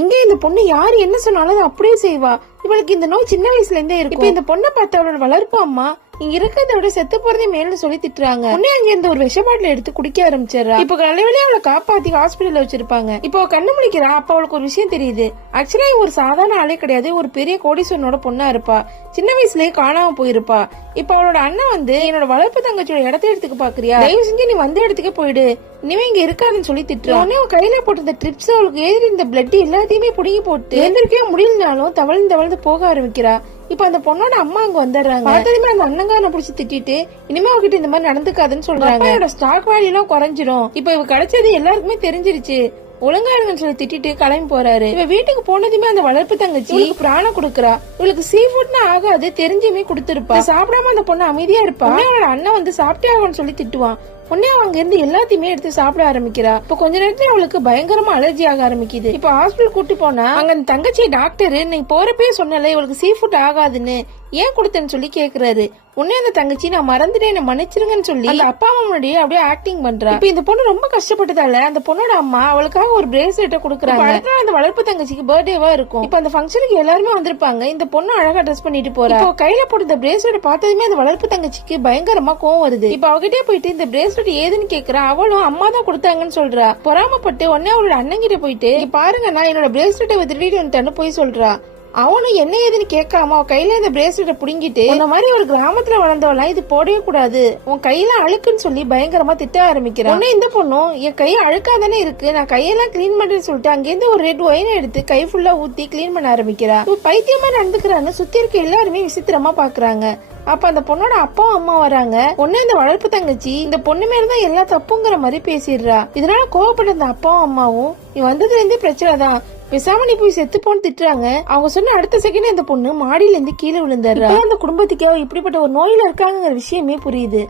இங்க இந்த பொண்ணு யாரு என்ன சொன்னாலும் அதை அப்படியே செய்வா. இவளுக்கு இந்த நோய் சின்ன வயசுல இருந்தே இருக்கு. இப்ப இந்த பொண்ணை பார்த்து அவளோட வளர்ப்பு அம்மா இங்க இருக்கிறத விட செத்து போறதே மேல சொல்லி திட்டுறாங்க. உடனே அங்க இருந்து ஒரு விஷ பாட்டில எடுத்து குடிக்க ஆரம்பிச்சிடறா. இப்ப கலைவழியா அவளை காப்பாத்தி ஹாஸ்பிட்டல்ல வச்சிருப்பாங்க. இப்போ கண்ணு முடிக்கிறா. அப்ப அவளுக்கு ஒரு விஷயம் தெரியுது. ஆக்சுவலா ஒரு சாதாரண ஆளே கிடையாது, ஒரு பெரிய கோடீஸ்வரனோட பொண்ணா இருப்பா. சின்ன வயசுலயே காணாம போயிருப்பா. இப்ப அவளோட அண்ணன் வந்து என்னோட வளர்ப்பு தங்கச்சியோட இடத்த எடுத்துக்க பாக்குறியா, தயவு செஞ்சு நீ வந்த இடத்துக்கே போயிடு, இனிமே இங்க இருக்காதுன்னு சொல்லி திட்டுறா. உடனே அவன் கையில போட்டு ட்ரிப்ஸ் அவளுக்கு ஏறி இந்த பிளட் எல்லாத்தையுமே புடுங்கி போட்டு எந்திரிக்கவே முடியலனாலும் தவழ்ந்து தவழ்ந்து போக ஆரம்பிக்கிறா. இப்ப அந்த பொண்ணோட அம்மா அங்க வந்துடுறாங்க. பார்த்ததுமே அந்த அண்ணங்கான புடிச்சு திட்டிட்டு இனிமே அவகிட்ட இந்த மாதிரி நடந்துக்காதுன்னு சொல்றாங்க. ஸ்டாக் வேல்யூ எல்லாம் குறைஞ்சிரும். இப்ப இவ கிடைச்சது எல்லாருக்குமே தெரிஞ்சிருச்சு, ஒழுங்கா இருங்கன்னு சொல்லி திட்டிட்டு கிளம்பி போறாரு. இவ வீட்டுக்கு போனதுமே அந்த வளர்ப்பு தங்கச்சி பிராணம் கொடுக்கறா. இவளுக்கு சீ ஃபுட்னா ஆகாது தெரிஞ்சுமே கொடுத்துருப்பா. சாப்பிடாம அந்த பொண்ணு அமைதியா இருப்பா. அவனோட அண்ணன் வந்து சாப்பிட்டே ஆகும்னு சொல்லி திட்டுவான். உடனே அவங்க இருந்து எல்லாத்தையுமே எடுத்து சாப்பிட ஆரம்பிக்கிறா. இப்ப கொஞ்ச நேரத்துல அவளுக்கு பயங்கரமா அலர்ஜி ஆக ஆரம்பிக்குது. இப்ப ஹாஸ்பிட்டல் கூட்டி போனா அங்க அந்த தங்கச்சி டாக்டர் நீ போறப்பே சொன்னல இவளுக்கு சீ ஃபுட் ஆகாதுன்னு, ஏன் கொடுத்தேன்னு சொல்லி கேக்குறாரு. உடனே அந்த தங்கச்சி நான் மறந்துட்டேன் என்ன மன்னிச்சிருங்கன்னு சொல்லி அந்த அப்பா அம்மா முன்னாடியே அப்படியே ஆக்டிங் பண்றா. இப்ப இந்த பொண்ணு ரொம்ப கஷ்டப்பட்டதால அந்த பொண்ணோட அம்மா அவளுக்காக ஒரு பிரேஸ்லெட்டை கொடுக்குறாங்க. அடுத்த நாள் அந்த வளர்ப்பு தங்கச்சிக்கு பர்த்டேவா இருக்கும். இப்ப அந்த ஃபங்க்ஷனுக்கு எல்லாருமே வந்திருப்பாங்க. இந்த பொண்ணு அழகா ட்ரெஸ் பண்ணிட்டு போறா. இப்போ கையில போட்டு இந்த பிரேஸ்லெட் பார்த்ததுமே அந்த வளர்ப்பு தங்கச்சிக்கு பயங்கரமா கோவம் வருது. இப்ப அவகிட்டே போயிட்டு இந்த பிரேஸ்லெட் ஏதுன்னு கேக்குறா. அவளும் அம்மா தான் கொடுத்தாங்கன்னு சொல்றா. பொறாமப்பட்டு உடனே அவளோட அண்ணன் கிட்ட போயிட்டு பாருங்க நான் என்னோட பிரேஸ்லெட்டை திருடிட்டு வந்துட்டேன்னு போய் சொல்றா. அவனும் என்ன ஏதுன்னு கேட்காம அவன் கையில இந்த பிரேஸ்லெட்டை புடுங்கிட்டு இந்த மாதிரி ஒரு கிராமத்துல வளர்ந்தவளா இது போடவே கூடாது, உன் கையில அழுக்குன்னு சொல்லி பயங்கரமா திட்ட ஆரம்பிக்கிறான். இந்த பொண்ணும் என் கை அழுக்காதானே இருக்கு, நான் கையெல்லாம் கிளீன் பண்றேன்னு சொல்லிட்டு அங்கிருந்து ஒரு ரெட் ஒயின் எடுத்து கை ஃபுல்லா ஊத்தி கிளீன் பண்ண ஆரம்பிக்கிறா. பைத்தியமா நடந்துக்கிறான்னு சுத்தி இருக்க எல்லாருமே விசித்திரமா பாக்குறாங்க. அப்ப அந்த பொண்ணோட அப்பா அம்மா வராங்க. ஒண்ணு இந்த வளர்ப்பு தங்கச்சி இந்த பொண்ணு மேலதான் எல்லா தப்புங்கிற மாதிரி பேசிடுறா. இதனால கோவப்பட்ட அந்த அப்பாவும் அம்மாவும் நீ வந்ததுல இருந்தே பிரச்சனை தான், பேசாம நீ போய் செத்து போன்னு திட்டுறாங்க. அவங்க சொன்ன அடுத்த செகண்ட் அந்த பொண்ணு மாடியில இருந்து கீழே விழுந்துடுறா. அந்த குடும்பத்துக்கு இப்படிப்பட்ட ஒரு நோயில இருக்காங்கிற விஷயமே புரியுது.